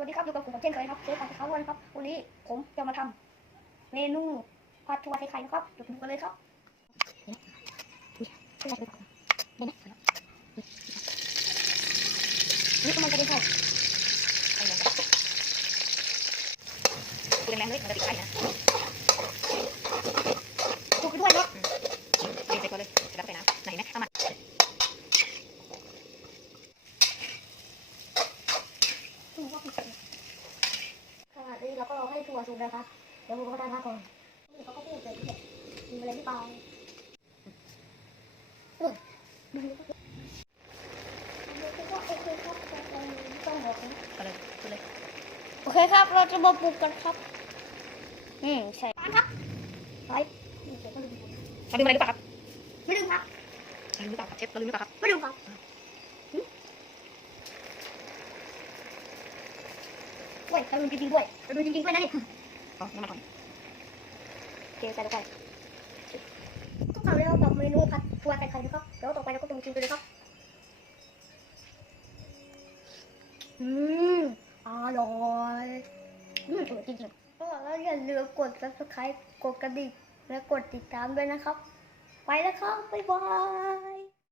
วัสดีครับอยู่กับผมเช่นเคยครับเชฟปาสคาวันครับ วันนี้ผมจะมาทำเมนูผัดถั่วไข่ไข่นะครับเดี๋ยวดูกันเลยครับนี่กำลังจะเป็นไข่ดูแรงเลยมันจะติดไข่นะถูกไปด้วยเนาะเทใส่ตัวเลยจะรับไปน้ำไหนไหมเอามา ถูกว่าผิดขณะนี้เราก็รอให้ถั่วสุกนะครับเดี๋ยวผมก็ได้มาก่อนนี่เขาก็พูดเลยที่มีอะไรที่เปล่าเออดูก็โอเคครับต้องบอกนะเอาเลยดูเลยโอเคครับ เราจะมาปรุงกันครับ อืมใช่ครับไปนี่เดี๋ยวก็ลืมเราลืมอะไรหรือเปล่าครับ ไม่ลืมครับเราลืมหรือเปล่าครับเชฟเราลืมหรือเปล่าครับ ไม่ลืมครับ เว้ยใครลืมจริงๆด้วยใครลืมจริงๆด้วยนะนี่เอาน้ำมันก่อนโอเคใส่ลงไปทุกครั้งเรากับเมนูผัดถั่วไข่ไข่นะครับเดี๋ยวต่อไปเราก็จะมาชิมกันเลยครับอืมอร่อยอืมอร่อยจริงๆก็แล้วอย่าลืมกด subscribe กดกระดิ่งและกดติดตามด้วยนะครับ ไปแล้วครับบ๊ายบาย